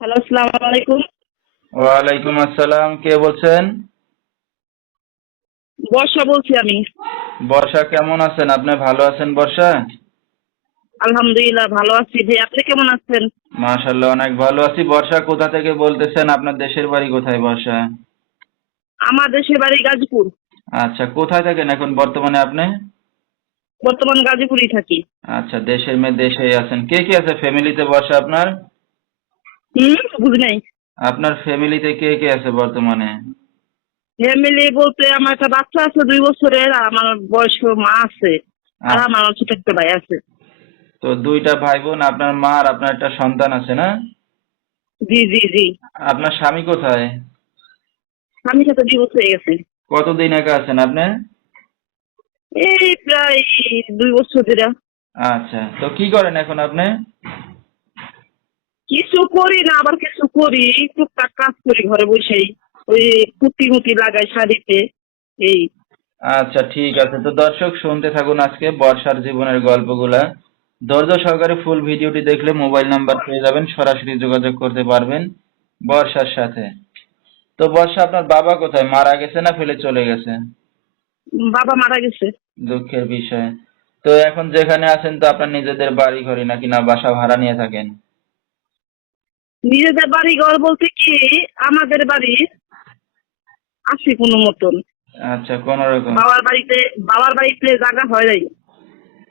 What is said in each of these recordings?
Hello আসসালামু আলাইকুম ওয়ালাইকুম আসসালাম কে বলছেন? বর্ষা বলছি আমি। বর্ষা কেমন আছেন? আপনি ভালো আছেন বর্ষা? আলহামদুলিল্লাহ ভালো আছি। ভাই আপনি কেমন আছেন? মাশাল্লাহ অনেক ভালো আছি। বর্ষা কোথা থেকে বলতেছেন? আপনার দেশের বাড়ি কোথায় বর্ষা? আমার দেশের বাড়ি গাজীপুর। আচ্ছা কোথায় থাকেন এখন বর্তমানে আপনি? বর্তমান গাজীপুরই থাকি। আচ্ছা দেশের মেয়ে দেশেই আছেন। কে কে আছে ফ্যামিলিতে বর্ষা আপনার? আপনার ফ্যামিলিতে কে কে আছে বর্তমানে? ফ্যামিলি বলতে আমার একটা বাচ্চা আছে দুই বছরের আর আমার বয়স্ক মা আছে আর। আমার ছোট একটা ভাই আছে। তো দুইটা ভাই বোন আপনার মা আর আপনার একটা সন্তান আছে না? জি জি জি। আপনার স্বামী কোথায়? স্বামীর সাথে ডিভোর্স হয়ে গেছে। কতদিন আগে আছেন আপনি? এই প্রায় দুই বছর ধরে। আচ্ছা তো কি করেন এখন আপনি? করি না আবার কিছু করি। টুকটাক কাজ করি ঘরে বসেই। ওই কুটি মুটি লাগাই শাড়িতে এই। আচ্ছা ঠিক আছে। তো দর্শক শুনতে থাকুন আজকে বর্ষার জীবনের গল্পগুলা। ধৈর্য সহকারে ফুল ভিডিওটি দেখলে মোবাইল নাম্বার পেয়ে যাবেন সরাসরি যোগাযোগ করতে পারবেন বর্ষার সাথে। তো বর্ষা আপনার বাবা কোথায়? মারা গেছে না ফেলে চলে গেছে? বাবা মারা গেছে। দুঃখের বিষয়। তো এখন যেখানে আছেন তো আপনার নিজেদের বাড়ি ঘরে নাকি না? বাসা ভাড়া নিয়ে থাকেন? নিজেদের বাড়ি ঘর বলতে কি আমাদের বাড়ি আসি কোনো মতন। আচ্ছা কোন রকম। বাবার বাড়িতে বাবার বাড়িতে জায়গা হয় নাই।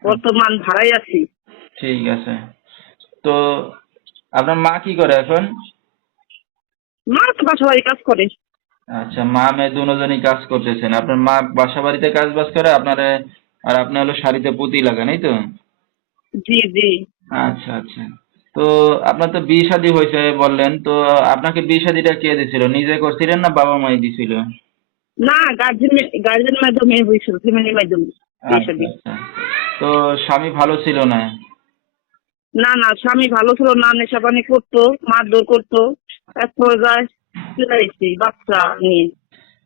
বর্তমান ভাড়াই আছি। ঠিক আছে। তো আপনার মা কি করে এখন? মা তো বাসা বাড়ি কাজ করে। আচ্ছা মা মেয়ে দুজনই কাজ করতেছেন। আপনার মা বাসা বাড়িতে কাজ বাজ করে আপনার আর আপনি হলো শাড়িতে পুঁতি লাগান এই তো? জি জি। আচ্ছা আচ্ছা। তো আপনার তো বিয়ে শাদী হয়েছে বললেন তো আপনাকে বিয়ে শাদীটা কে দিছিল? নিজে করছিলেন না বাবা মাই দিছিল? না গার্জেন গার্জেন মাধ্যমে হয়েছিল ফ্যামিলির মাধ্যমে আচ্ছা আচ্ছা। তো স্বামী ভালো ছিল না? না না স্বামী ভালো ছিল না নেশা পানি করতো মারধর করতো তারপর যায় চলে বাচ্চা নিয়ে।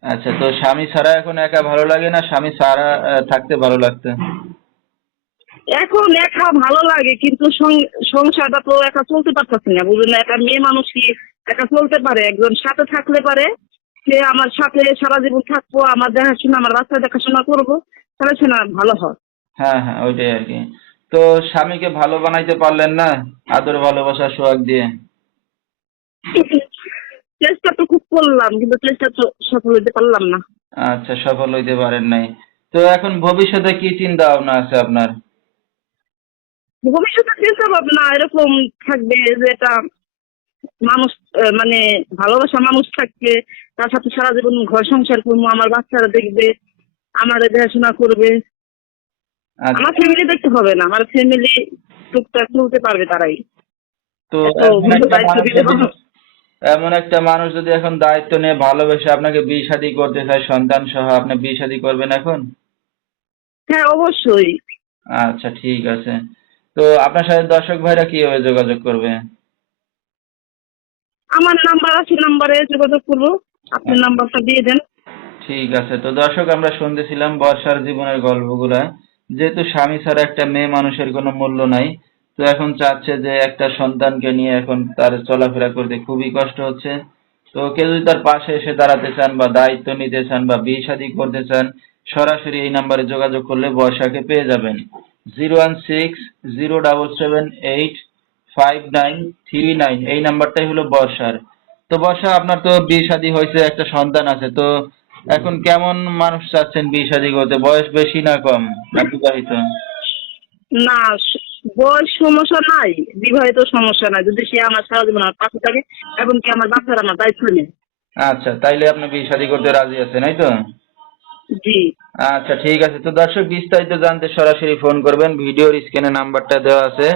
আচ্ছা তো স্বামী ছাড়া এখন একা ভালো লাগে না? স্বামী ছাড়া থাকতে ভালো লাগতো? এখন একা ভালো লাগে কিন্তু সংসারটা তো একা চলতে পারতেছি না বুঝলেন না? একটা মেয়ে মানুষ কি একা চলতে পারে? একজন সাথে থাকলে পারে সে আমার সাথে সারা জীবন থাকব আমার দেখাশোনা আমার বাচ্চা দেখাশোনা করব তাহলে সে না ভালো হয়। হ্যাঁ হ্যাঁ ওইটাই আর কি। তো স্বামীকে ভালো বানাইতে পারলেন না? আদর ভালোবাসা সোহাগ দিয়ে? চেষ্টা তো খুব করলাম কিন্তু চেষ্টা তো সফল হতে পারলাম না। আচ্ছা সফল হইতে পারেন নাই। তো এখন ভবিষ্যতে কি চিন্তা ভাবনা আছে আপনার? ভবিষ্যতে চিন্তা ভাবনা এরকম থাকবে যে এটা মানুষ মানে ভালোবাসা মানুষ থাকবে তার সাথে সারা জীবন ঘর সংসার করব আমার বাচ্চারা দেখবে আমার দেখাশোনা করবে। আচ্ছা। আমার ফ্যামিলি দেখতে হবে না আমার ফ্যামিলি টুকটাক চলতে পারবে তারাই। তো এমন একটা। এমন মানুষ যদি এখন দায়িত্ব নিয়ে ভালোবেসে আপনাকে বিয়ে শাদী করতে চায় সন্তান সহ আপনি বিয়ে শাদী করবেন এখন? হ্যাঁ অবশ্যই। আচ্ছা ঠিক আছে। তো আপনার সাথে দর্শক ভাইরা কীভাবে যোগাযোগ করবে? আমার নাম্বার আছে নাম্বারে যোগাযোগ করব। আপনি নাম্বারটা দিয়ে দেন। ঠিক আছে তো দর্শক আমরা শুনতেছিলাম বর্ষার জীবনের গল্পগুলা। যেহেতু স্বামী ছাড়া একটা মেয়ে মানুষের কোনো মূল্য নাই তো এখন চাচ্ছে যে একটা সন্তানকে নিয়ে এখন তার চলাফেরা করতে খুবই কষ্ট হচ্ছে। তো কেউ যদি তার পাশে এসে দাঁড়াতে চান বা দায়িত্ব নিতে চান বা বিয়ে শাদী করতে চান সরাসরি এই নাম্বারে যোগাযোগ করলে বর্ষাকে পেয়ে যাবেন। Zero one six zero double seven eight five nine three nine এই নাম্বারটাই হলো বর্ষার। তো বর্ষা আপনার তো বিয়ে শাদী হয়েছে একটা সন্তান আছে তো এখন কেমন মানুষ চাচ্ছেন বিয়ে শাদী করতে? বয়স বেশি না কম না বিবাহিত? না বয়স সমস্যা নাই বিবাহিত সমস্যা নাই। যদি সে আমার সারা জীবন আমার পাশে থাকে এবং কি আমার বাচ্চারা আমার দায়িত্ব নেই আচ্ছা তাইলে আপনি বিয়ে শাদী করতে রাজি আছেন এই তো? আচ্ছা ঠিক আছে। তো দর্শক, বিস্তারিত জানতে সরাসরি ফোন করবেন। ভিডিওর স্ক্রিনে নাম্বারটা দেওয়া আছে।